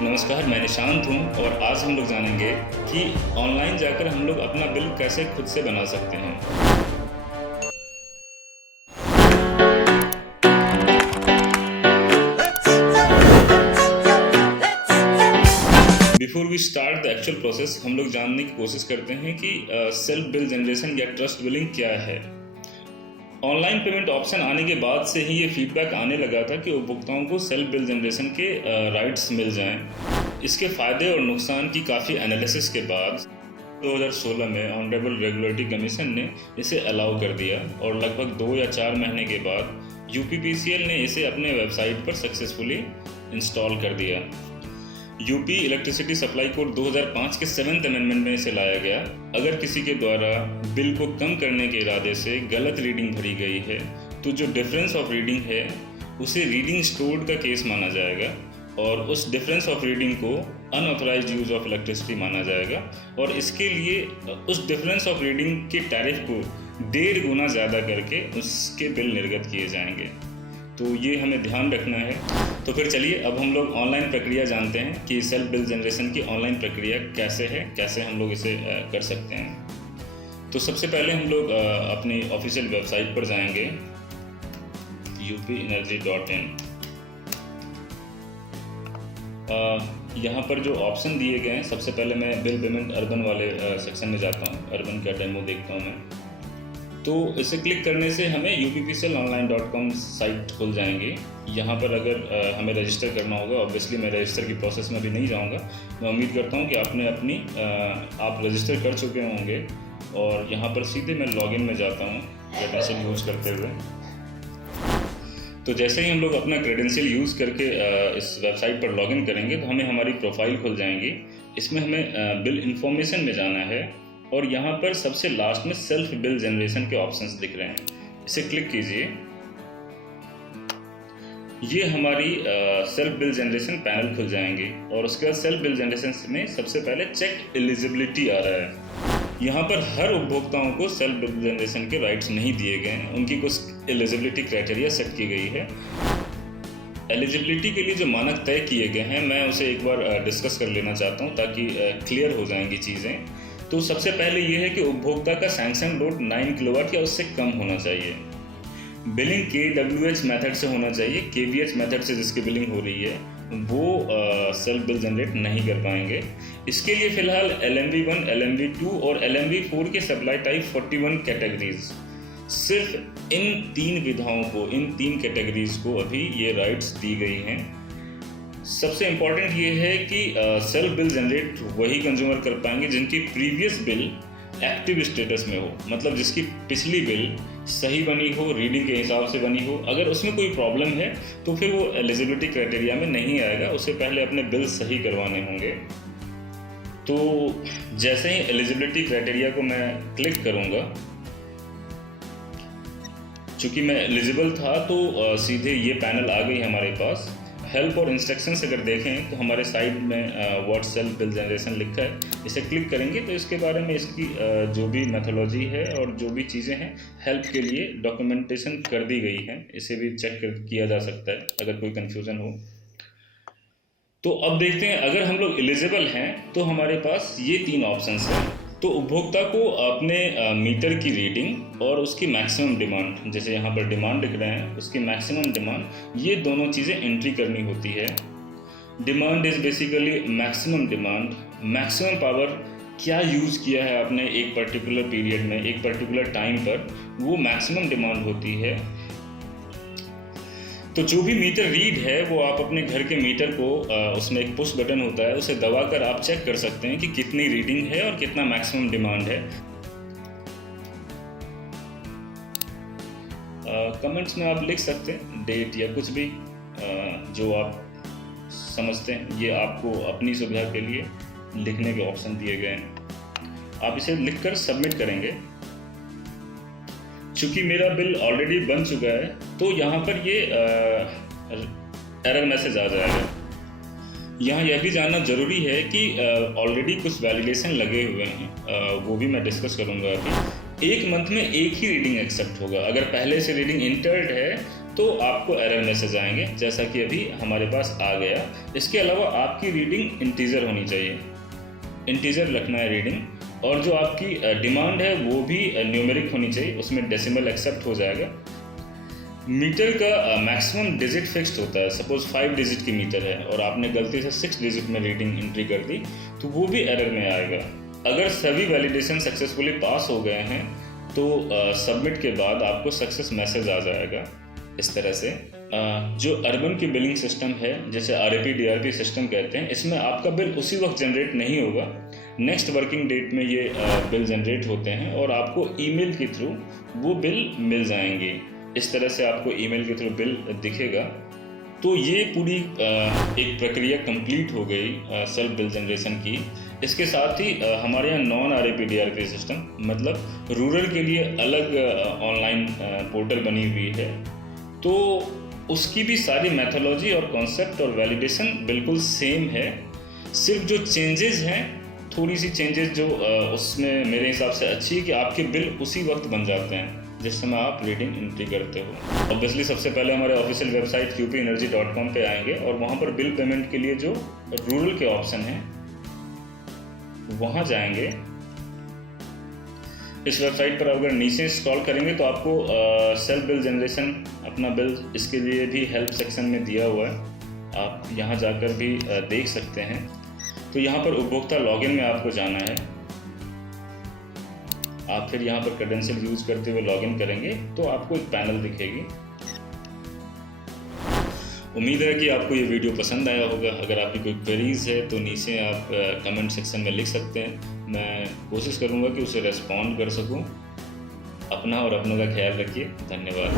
नमस्कार, मैं निशांत हूँ और आज हम लोग जानेंगे कि ऑनलाइन जाकर हम लोग अपना बिल कैसे खुद से बना सकते हैं। Before we start the actual process, हम लोग जानने की कोशिश करते हैं कि सेल्फ बिल जनरेशन या ट्रस्ट बिलिंग क्या है। ऑनलाइन पेमेंट ऑप्शन आने के बाद से ही ये फीडबैक आने लगा था कि उपभोक्ताओं को सेल्फ बिल जनरेशन के राइट्स मिल जाएं। इसके फ़ायदे और नुकसान की काफ़ी एनालिसिस के बाद 2016 में ऑनरेबल रेगुलेटरी कमीशन ने इसे अलाउ कर दिया और लगभग 2 या 4 महीने के बाद यूपीपीसीएल ने इसे अपने वेबसाइट पर सक्सेसफुली इंस्टॉल कर दिया। यूपी इलेक्ट्रिसिटी सप्लाई कोड 2005 के 7th अमेंडमेंट में इसे लाया गया। अगर किसी के द्वारा बिल को कम करने के इरादे से गलत रीडिंग भरी गई है तो जो डिफरेंस ऑफ रीडिंग है उसे रीडिंग स्टोर्ड का केस माना जाएगा और उस डिफरेंस ऑफ रीडिंग को अनऑथराइज्ड यूज ऑफ इलेक्ट्रिसिटी माना जाएगा और इसके लिए उस डिफरेंस ऑफ रीडिंग के टैरिफ को 1.5 गुना ज़्यादा करके उसके बिल निर्गत किए जाएंगे। तो ये हमें ध्यान रखना है। तो फिर चलिए अब हम लोग ऑनलाइन प्रक्रिया जानते हैं कि सेल्फ बिल जनरेशन की ऑनलाइन प्रक्रिया कैसे है, कैसे हम लोग इसे कर सकते हैं। तो सबसे पहले हम लोग अपनी ऑफिशियल वेबसाइट पर जाएंगे upenergy.in। यहाँ पर जो ऑप्शन दिए गए हैं, सबसे पहले मैं बिल पेमेंट अर्बन वाले सेक्शन में जाता हूँ। अर्बन का डेमो देखता हूँ मैं। तो इसे क्लिक करने से हमें upcellonline.com साइट खुल जाएंगी। यहाँ पर अगर हमें रजिस्टर करना होगा, ऑब्वियसली मैं रजिस्टर की प्रोसेस में भी नहीं जाऊँगा। मैं उम्मीद करता हूँ कि आप रजिस्टर कर चुके होंगे और यहाँ पर सीधे मैं लॉगिन में जाता हूँ क्रेडेंशियल यूज़ करते हुए। तो जैसे ही हम लोग अपना क्रेडेंशियल यूज़ करके इस वेबसाइट पर लॉगिन करेंगे तो हमें हमारी प्रोफाइल खुल जाएंगी। इसमें हमें बिल इंफॉर्मेशन में जाना है और यहाँ पर सबसे लास्ट में सेल्फ बिल जनरेशन के ऑप्शंस दिख रहे हैं। इसे क्लिक कीजिए। ये हमारी सेल्फ बिल जनरेशन पैनल खुल जाएंगे और उसके बाद सेल्फ बिल जनरेशन में सबसे पहले चेक एलिजिबिलिटी आ रहा है। यहाँ पर हर उपभोक्ताओं को सेल्फ बिल जनरेशन के राइट्स नहीं दिए गए हैं, उनकी कुछ एलिजिबिलिटी क्राइटेरिया सेट की गई है। एलिजिबिलिटी के लिए जो मानक तय किए गए हैं मैं उसे एक बार डिस्कस कर लेना चाहता हूँ ताकि क्लियर हो जाएंगी चीज़ें। तो सबसे पहले ये है कि उपभोक्ता का सैंक्शन लोड 9 किलोवाट या उससे कम होना चाहिए। बिलिंग KWH मेथड से होना चाहिए। KVH मेथड से जिसकी बिलिंग हो रही है वो सेल्फ बिल जनरेट नहीं कर पाएंगे। इसके लिए फिलहाल LMV1, LMV2 और LMV4 के सप्लाई टाइप 41 कैटेगरीज, सिर्फ इन 3 विधाओं को, इन 3 कैटेगरीज को अभी ये राइट्स दी गई हैं। सबसे इम्पॉर्टेंट ये है कि सेल्फ बिल जनरेट वही कंज्यूमर कर पाएंगे जिनकी प्रीवियस बिल एक्टिव स्टेटस में हो, मतलब जिसकी पिछली बिल सही बनी हो, रीडिंग के हिसाब से बनी हो। अगर उसमें कोई प्रॉब्लम है तो फिर वो एलिजिबिलिटी क्राइटेरिया में नहीं आएगा, उसे पहले अपने बिल सही करवाने होंगे। तो जैसे ही एलिजिबिलिटी क्राइटेरिया को मैं क्लिक करूँगा, चूँकि मैं एलिजिबल था तो सीधे ये पैनल आ गई हमारे पास। हेल्प और इंस्ट्रक्शंस अगर देखें तो हमारे साइड में व्हाट सेल्फ बिल जनरेशन लिखा है, इसे क्लिक करेंगे तो इसके बारे में इसकी जो भी मेथोलॉजी है और जो भी चीज़ें हैं हेल्प के लिए डॉक्यूमेंटेशन कर दी गई है। इसे भी चेक किया जा सकता है अगर कोई कन्फ्यूज़न हो। तो अब देखते हैं, अगर हम लोग एलिजिबल हैं तो हमारे पास ये 3 ऑप्शंस हैं। तो उपभोक्ता को अपने मीटर की रीडिंग और उसकी मैक्सिमम डिमांड, जैसे यहाँ पर डिमांड लिख रहे हैं, उसकी मैक्सिमम डिमांड, ये दोनों चीज़ें एंट्री करनी होती है। Demand is basically maximum demand, maximum power क्या यूज़ किया है आपने एक पर्टिकुलर पीरियड में, एक पर्टिकुलर टाइम पर, वो मैक्सिमम डिमांड होती है। तो जो भी मीटर रीड है वो आप अपने घर के मीटर को उसमें एक पुश बटन होता है, उसे दबाकर आप चेक कर सकते हैं कि कितनी रीडिंग है और कितना मैक्सिमम डिमांड है। कमेंट्स में आप लिख सकते हैं डेट या कुछ भी जो आप समझते हैं। ये आपको अपनी सुविधा के लिए लिखने के ऑप्शन दिए गए हैं। आप इसे लिखकर सबमिट करेंगे। चूँकि मेरा बिल ऑलरेडी बन चुका है तो यहाँ पर ये एरर मैसेज आ जाएगा। यहाँ यह भी जानना ज़रूरी है कि ऑलरेडी कुछ वैलिडेशन लगे हुए हैं, वो भी मैं डिस्कस करूँगा अभी। एक मंथ में एक ही रीडिंग एक्सेप्ट होगा। अगर पहले से रीडिंग इंटर्ड है तो आपको एरर मैसेज आएंगे, जैसा कि अभी हमारे पास आ गया। इसके अलावा आपकी रीडिंग इंटीजर होनी चाहिए, इंटीजर रखना है रीडिंग, और जो आपकी डिमांड है वो भी न्यूमेरिक होनी चाहिए, उसमें डेसिमल एक्सेप्ट हो जाएगा। मीटर का मैक्सिमम डिजिट फिक्स्ड होता है। सपोज 5 डिजिट की मीटर है और आपने गलती से 6 डिजिट में रीडिंग एंट्री कर दी तो वो भी एरर में आएगा। अगर सभी वैलिडेशन सक्सेसफुली पास हो गए हैं तो सबमिट के बाद आपको सक्सेस मैसेज आ जाएगा। इस तरह से जो अर्बन की बिलिंग सिस्टम है, जैसे RAP DRP सिस्टम कहते हैं, इसमें आपका बिल उसी वक्त जनरेट नहीं होगा, नेक्स्ट वर्किंग डेट में ये बिल जनरेट होते हैं और आपको ईमेल के थ्रू वो बिल मिल जाएंगे। इस तरह से आपको ईमेल के थ्रू बिल दिखेगा। तो ये पूरी एक प्रक्रिया कंप्लीट हो गई सेल्फ बिल जनरेशन की। इसके साथ ही हमारे यहाँ नॉन RAP DRP सिस्टम, मतलब रूरल के लिए अलग ऑनलाइन पोर्टल बनी हुई है, तो उसकी भी सारी मैथोलॉजी और कॉन्सेप्ट और वैलिडेशन बिल्कुल सेम है। सिर्फ जो चेंजेस हैं, थोड़ी सी चेंजेस जो उसमें मेरे हिसाब से अच्छी है कि आपके बिल उसी वक्त बन जाते हैं जिस समय आप रीडिंग एंट्री करते हो। ऑब्वियसली सबसे पहले हमारे ऑफिशियल वेबसाइट qpenergy.com पे आएंगे और वहाँ पर बिल पेमेंट के लिए जो रूरल के ऑप्शन हैं वहाँ जाएंगे। इस वेबसाइट पर अगर नीचे स्क्रॉल करेंगे तो आपको सेल्फ बिल जनरेशन, अपना बिल, इसके लिए भी हेल्प सेक्शन में दिया हुआ है, आप यहाँ जाकर भी देख सकते हैं। तो यहाँ पर उपभोक्ता लॉगिन में आपको जाना है। आप फिर यहाँ पर क्रेडेंशियल यूज करते हुए लॉगिन करेंगे तो आपको एक पैनल दिखेगी। उम्मीद है कि आपको ये वीडियो पसंद आया होगा। अगर आपकी कोई क्वेरीज है तो नीचे आप कमेंट सेक्शन में लिख सकते हैं, मैं कोशिश करूँगा कि उसे रेस्पॉन्ड कर सकूँ। अपना और अपनों का ख्याल रखिए। धन्यवाद।